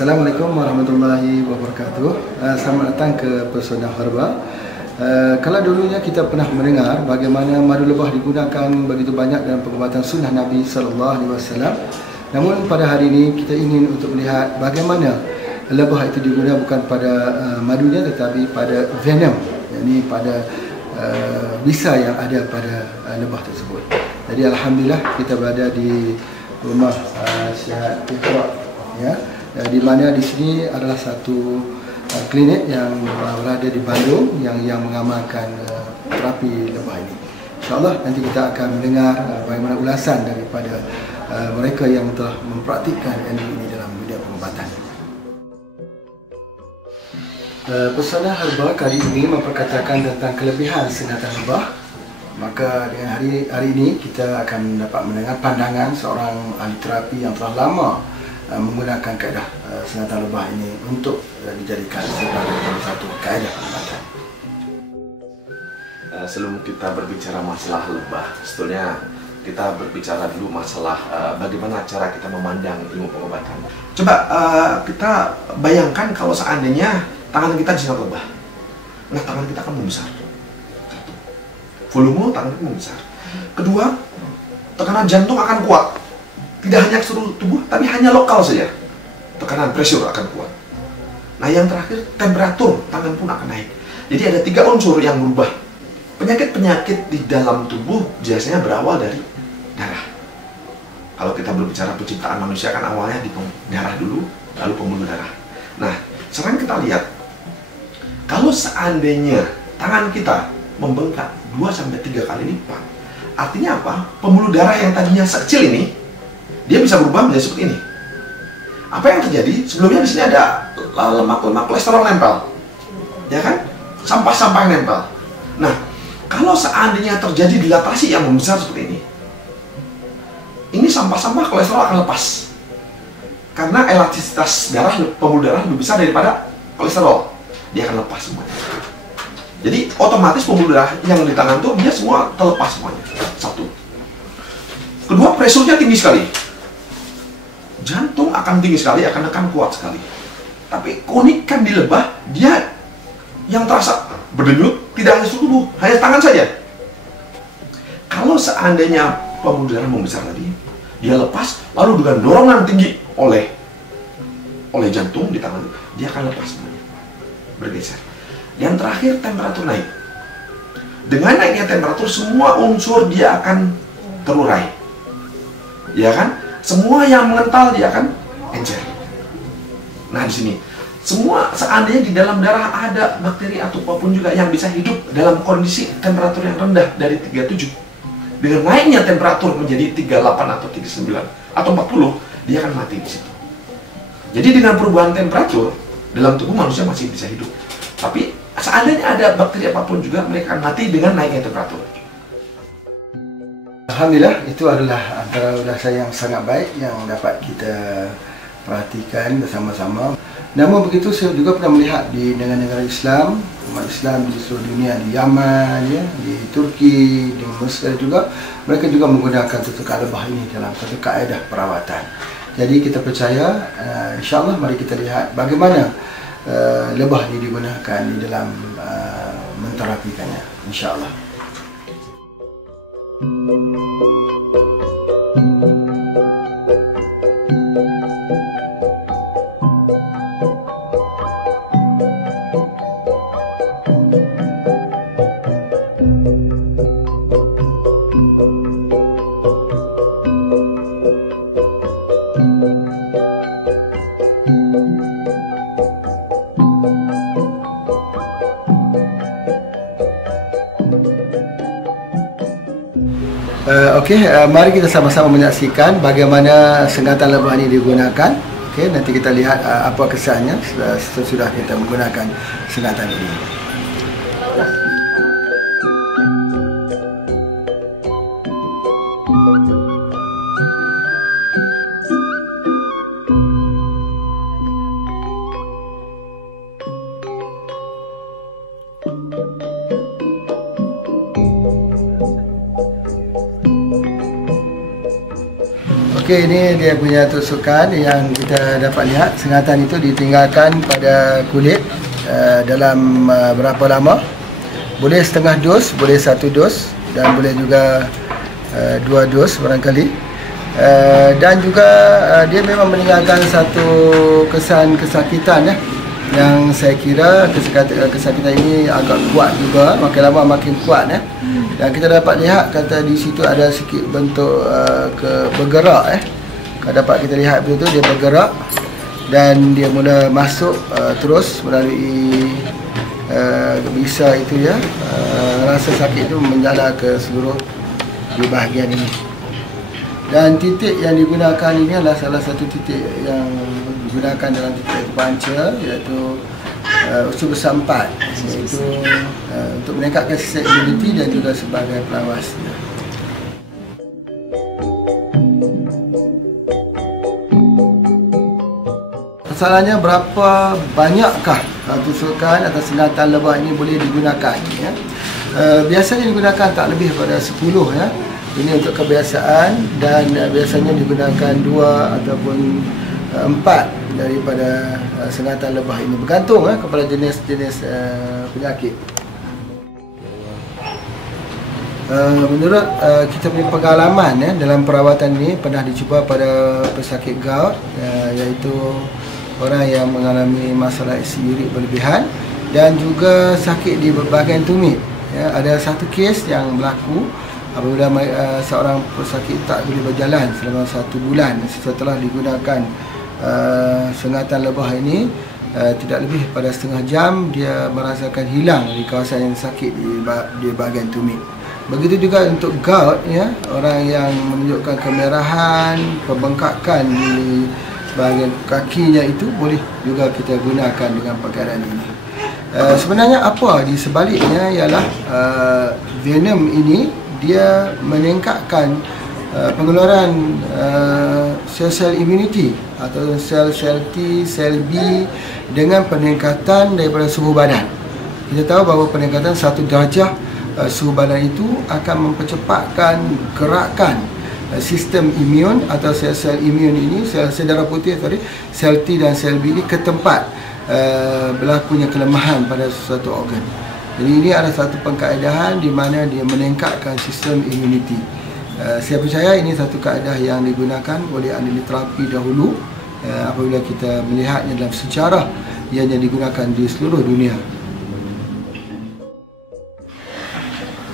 Assalamualaikum warahmatullahi wabarakatuh. Selamat datang ke Pesona Herba. Kalau dulunya kita pernah mendengar bagaimana madu lebah digunakan begitu banyak dalam pengobatan sunnah Nabi SAW. Namun pada hari ini kita ingin untuk melihat bagaimana lebah itu digunakan bukan pada madunya tetapi pada venom, yakni pada bisa yang ada pada lebah tersebut. Jadi alhamdulillah kita berada di rumah Sihat Iqra, ya. Di mana di sini adalah satu klinik yang berada di Bandung yang mengamalkan terapi lebah ini. InsyaAllah nanti kita akan mendengar bagaimana ulasan daripada mereka yang telah mempraktikkan ilmu ini dalam dunia pengobatan. Pesona Herba kali ini memperkatakan tentang kelebihan sengatan lebah. Maka dengan hari ini kita akan dapat mendengar pandangan seorang ahli terapi yang telah lama menggunakan kaedah sengatan lebah ini untuk dijadikan sebagai satu kaedah pengobatan. Sebelum kita berbicara masalah lebah, sebetulnya kita berbicara dulu masalah bagaimana cara kita memandang ilmu pengobatan. Coba kita bayangkan kalau seandainya tangan kita disengat lebah. Nah, tangan kita akan membesar. Satu, volume tangan kita membesar. Kedua, tekanan jantung akan kuat. Tidak hanya seluruh tubuh, tapi hanya lokal saja. Tekanan pressure akan kuat. Nah, yang terakhir, temperatur tangan pun akan naik. Jadi ada 3 unsur yang berubah. Penyakit-penyakit di dalam tubuh biasanya berawal dari darah. Kalau kita berbicara penciptaan manusia kan awalnya di darah dulu, lalu pembuluh darah. Nah, sekarang kita lihat, kalau seandainya tangan kita membengkak 2-3 kali lipat, artinya apa? Pembuluh darah yang tadinya sekecil ini, dia bisa berubah menjadi seperti ini. Apa yang terjadi? Sebelumnya di sini ada lemak-lemak kolesterol nempel, ya kan? Sampah-sampah yang nempel. Nah, kalau seandainya terjadi dilatasi yang membesar seperti ini sampah-sampah kolesterol akan lepas. Karena elastisitas darah, pembuluh darah lebih besar daripada kolesterol, dia akan lepas semuanya. Jadi otomatis pembuluh darah yang di tangan tuh dia semua terlepas semuanya. Satu. Kedua, pressure-nya tinggi sekali. Jantung akan tinggi sekali, akan tekan kuat sekali. Tapi keunikan di lebah, dia yang terasa berdenyut tidak hanya seluruh tubuh, hanya tangan saja. Kalau seandainya pembuluh darah membesar tadi, dia lepas, lalu dengan dorongan tinggi oleh jantung di tangan, dia akan lepas semuanya, bergeser. Yang terakhir, temperatur naik. Dengan naiknya temperatur, semua unsur dia akan terurai, ya kan? Semua yang mengental dia akan encer. Nah, di sini semua seandainya di dalam darah ada bakteri atau apapun juga yang bisa hidup dalam kondisi temperatur yang rendah dari 37. Dengan naiknya temperatur menjadi 38 atau 39 atau 40, dia akan mati di situ. Jadi dengan perubahan temperatur dalam tubuh manusia masih bisa hidup. Tapi seandainya ada bakteri apapun juga, mereka akan mati dengan naiknya temperatur. Alhamdulillah, itu adalah antara ulasan yang sangat baik yang dapat kita perhatikan bersama-sama. Namun begitu, saya juga pernah melihat di negara-negara Islam, umat Islam di seluruh dunia, di Yaman, ya, di Turki, di Mesir juga, mereka juga menggunakan tutukan lebah ini dalam satu kaedah perawatan. Jadi kita percaya, insyaAllah mari kita lihat bagaimana lebah ini digunakan di dalam menterapikannya, insyaAllah. Okey, mari kita sama-sama menyaksikan bagaimana sengatan lebah ini digunakan. Okey, nanti kita lihat apa kesannya sesudah kita menggunakan sengatan ini. Okey, ini dia punya tusukan yang kita dapat lihat. Sengatan itu ditinggalkan pada kulit dalam berapa lama. Boleh setengah dos, boleh 1 dos dan boleh juga 2 dos barangkali. Dan juga dia memang meninggalkan satu kesan kesakitan yang saya kira kesakitan ini agak kuat juga, makin lama makin kuat Dan kita dapat lihat kata di situ ada sikit bentuk bergerak Kalau dapat kita lihat betul dia bergerak dan dia mula masuk terus melalui bisa itu rasa sakit itu menjala ke seluruh di bahagian ini. Dan titik yang digunakan ini adalah salah satu titik yang digunakan dalam titik acupuncture, iaitu usus besar 4, iaitu untuk meningkatkan sistem imuniti dan juga sebagai pelawas. Masalahnya berapa banyakkah tusukan atau sengatan lebah ini boleh digunakan? Biasanya digunakan tak lebih pada 10 Ini untuk kebiasaan dan biasanya digunakan 2 ataupun 4 daripada sengatan lebah ini, bergantung kepada jenis-jenis penyakit. Menurut kita punya pengalaman dalam perawatan ini pernah dicuba pada pesakit gout, iaitu orang yang mengalami masalah isi urik berlebihan dan juga sakit di bahagian tumit. Ada satu kes yang berlaku apabila seorang pesakit tak boleh berjalan selama 1 bulan setelah digunakan sengatan lebah ini. Tidak lebih pada setengah jam dia merasakan hilang di kawasan yang sakit di bahagian tumit. Begitu juga untuk gout, orang yang menunjukkan kemerahan, pembengkakan di bahagian kakinya itu boleh juga kita gunakan dengan perkaran ini. Sebenarnya apa di sebaliknya ialah venom ini dia meningkatkan pengeluaran sel-sel immunity atau sel-sel T, sel B dengan peningkatan daripada suhu badan. Kita tahu bahawa peningkatan 1 darjah suhu badan itu akan mempercepatkan gerakan sistem imun atau sel-sel imun ini, sel-sel darah putih tadi, sel T dan sel B ini ke tempat berlakunya kelemahan pada sesuatu organ. Jadi ini adalah satu pengkaedahan di mana dia meningkatkan sistem imuniti. Saya percaya ini satu kaedah yang digunakan oleh ahli terapi dahulu apabila kita melihatnya dalam sejarah yang digunakan di seluruh dunia.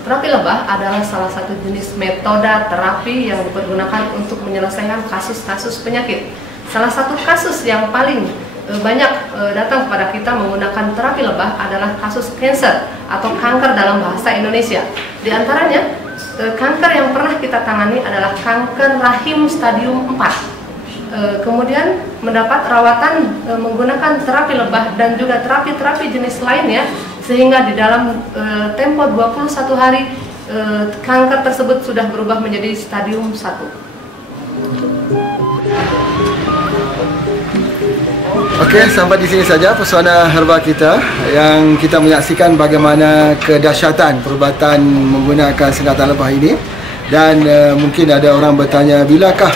Terapi lebah adalah salah satu jenis metode terapi yang dipergunakan untuk menyelesaikan kasus-kasus penyakit. Salah satu kasus yang paling banyak datang kepada kita menggunakan terapi lebah adalah kasus kanker atau kanker dalam bahasa Indonesia. Di antaranya, kanker yang pernah kita tangani adalah kanker rahim stadium 4. Kemudian mendapat rawatan menggunakan terapi lebah dan juga terapi-terapi jenis lainnya, sehingga di dalam tempo 21 hari kanker tersebut sudah berubah menjadi stadium 1. Okey, sampai di sini saja pesona herba kita yang kita menyaksikan bagaimana kedahsyatan perubatan menggunakan sengatan lebah ini. Dan mungkin ada orang bertanya, bilakah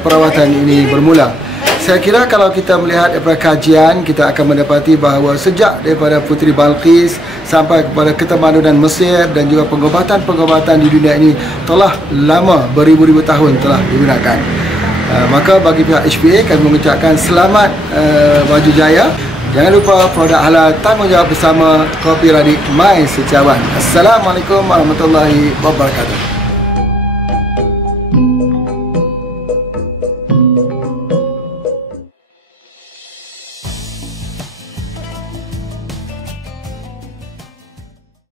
perawatan ini bermula? Saya kira kalau kita melihat daripada kajian, kita akan mendapati bahawa sejak daripada Puteri Balqis sampai kepada ketamadunan Mesir dan juga pengobatan-pengobatan di dunia ini telah lama, beribu-ribu tahun telah digunakan. Maka bagi pihak HPA kami mengucapkan selamat maju jaya. Jangan lupa produk halal tanggungjawab bersama Kopi Radik My Setiawan. Assalamualaikum warahmatullahi wabarakatuh.